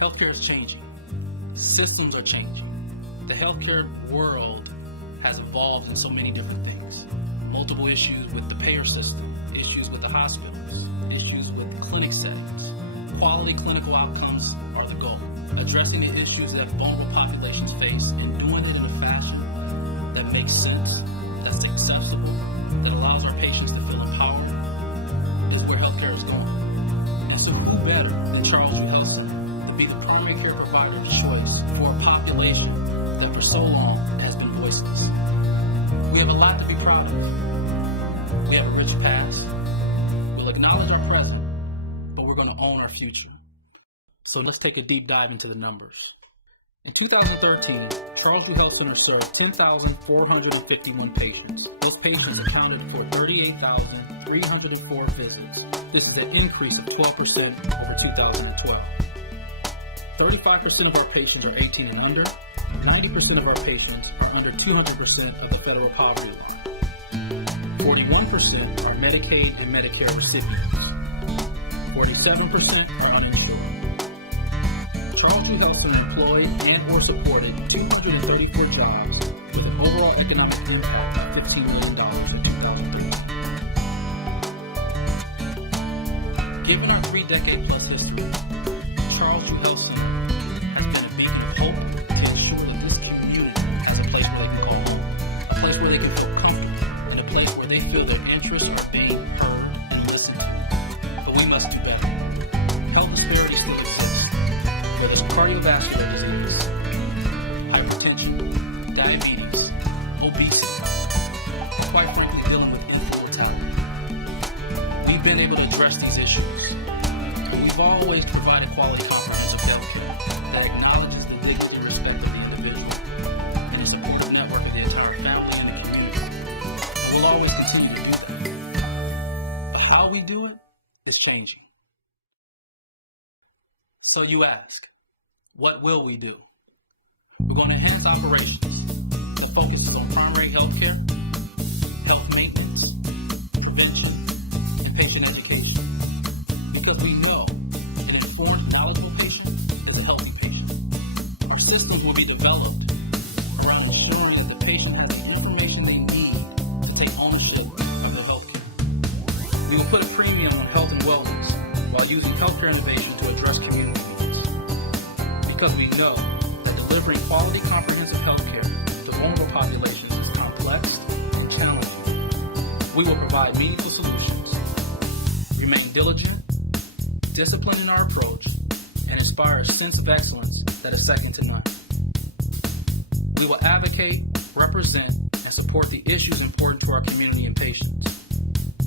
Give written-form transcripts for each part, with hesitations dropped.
Healthcare is changing. Systems are changing. The healthcare world has evolved in so many different things. Multiple issues with the payer system, issues with the hospitals, issues with the clinic settings. Quality clinical outcomes are the goal. Addressing the issues that vulnerable populations face and doing it in a fashion that makes sense, that's accessible, that allows our patients to feel empowered is where healthcare is going. And so who better than Charles U. Health Center to be the primary care provider of choice for a population that for so long has been voiceless. We have a lot to be proud of. We have a rich past. We'll acknowledge our present, but we're going to own our future. So let's take a deep dive into the numbers. In 2013, Charles U. Health Center served 10,451 patients. Those patients accounted for 38,304 visits. This is an increase of 12% over 2012. 35% of our patients are 18 and under. 90% of our patients are under 200% of the federal poverty line. 41% are Medicaid and Medicare recipients. 47% are uninsured. Charles U. Health Center employed and or supported 234 jobs with an overall economic impact of $15 million in 2003. Given our 3-decade-plus history, Charles U. Health Center has been a beacon of hope to ensure that this community has a place where they can call home, a place where they can feel comfortable, and a place where they feel their interests are being heard and listened to. But we must do better. Health disparities still exist. Whether it's cardiovascular disease, hypertension, diabetes, obesity, quite frankly dealing with youthful mortality. We've been able to address these issues, but we've always provided quality comprehensive health care that acknowledges the dignity and respect of the individual and a supportive network of the entire family and the community. And we'll always continue to do that. But how we do it is changing. So you ask, what will we do? We're going to enhance operations that focuses on primary health care, health maintenance, prevention, and patient education. Because we know an informed, knowledgeable patient is a healthy patient. Our systems will be developed around ensuring that the patient has the information they need to take ownership of their health care. We will put a premium on health and wellness while using healthcare innovation to address community needs. Because we know that delivering quality comprehensive healthcare to vulnerable populations is complex and challenging. We will provide meaningful solutions, remain diligent, disciplined in our approach, and inspire a sense of excellence that is second to none. We will advocate, represent, and support the issues important to our community and patients.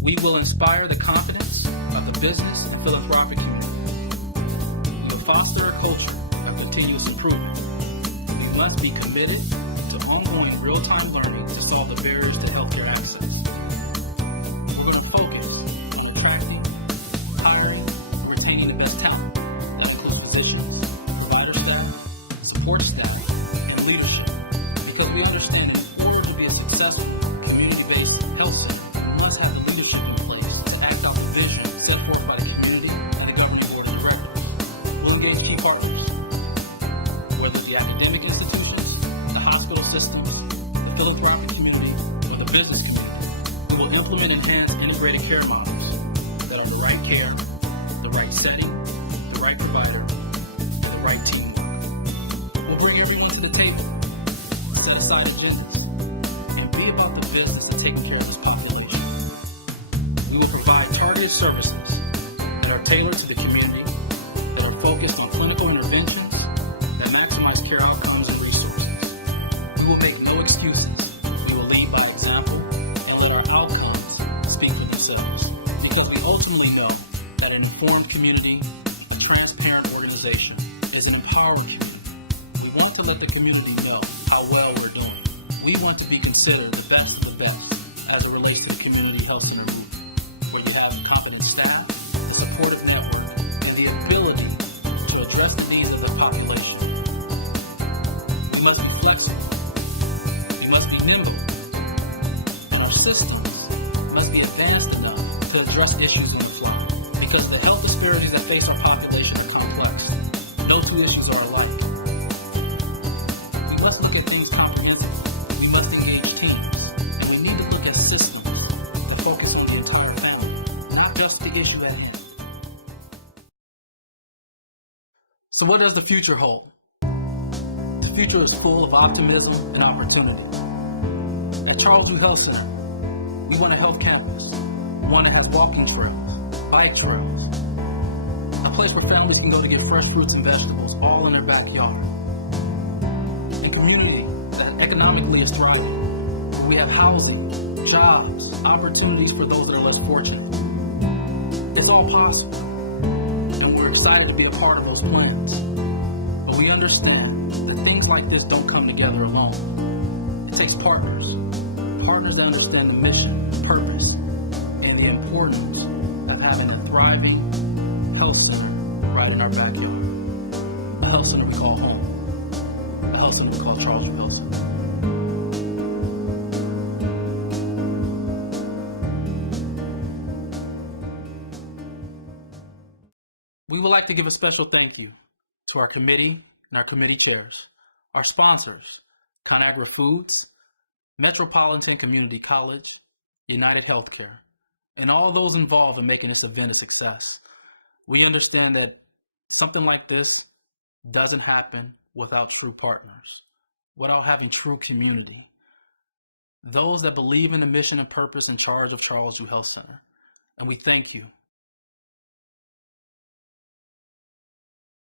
We will inspire the confidence of the business and philanthropic community. We will foster a culture of continuous improvement. We must be committed to ongoing real-time learning to solve the barriers to healthcare access. We're going to focus on attracting, hiring, and retaining the best talent. That includes physicians, provider staff, support staff, and leadership. Because we understand that in order to be a successful, community-based health center, we must have the leadership in place to act out the vision set forth by the community and the governing board of directors. We'll engage key partners, whether the academic institutions, the hospital systems, the philanthropic community, or the business community. We will implement enhanced integrated care models that are the right care, the right setting, the right provider, and the right teamwork. We'll bring everyone to the table, set aside agendas, and be about the business of taking care of this population. We will provide targeted services that are tailored to the community, that are focused on clinical interventions, that maximize care outcomes and resources. We will make no excuses. We will lead by example and let our outcomes speak for themselves. Because we ultimately know that an informed community, a transparent organization, is an empowered community. We want to let the community know how well we're doing. We want to be considered the best of the best as it relates to the community health center movement, where you have competent staff, a supportive network, and the ability to address the needs of the population. We must be flexible. We must be nimble. And our systems must be advanced enough to address issues on the fly. Because the health disparities that face our population are complex. No two issues are alike. We must look at things comprehensively. We must engage teams. And we need to look at systems that focus on the entire family, not just the issue at hand. So what does the future hold? The future is full of optimism and opportunity. At Charles U Health Center, we want a health campus. We want to have walking trails, bike trails, a place where families can go to get fresh fruits and vegetables all in their backyard. A community that economically is thriving, where we have housing, jobs, opportunities for those that are less fortunate. It's all possible, and we're excited to be a part of those plans. But we understand that things like this don't come together alone. It takes partners that understand the mission, purpose, and the importance of having a thriving health center right in our backyard. A health center we call home. A health center we call Charles U Health Center. We would like to give a special thank you to our committee and our committee chairs, our sponsors, ConAgra Foods, Metropolitan Community College, United Healthcare, and all those involved in making this event a success. We understand that something like this doesn't happen without true partners, without having true community. Those that believe in the mission and purpose in charge of Charles U Health Center. And we thank you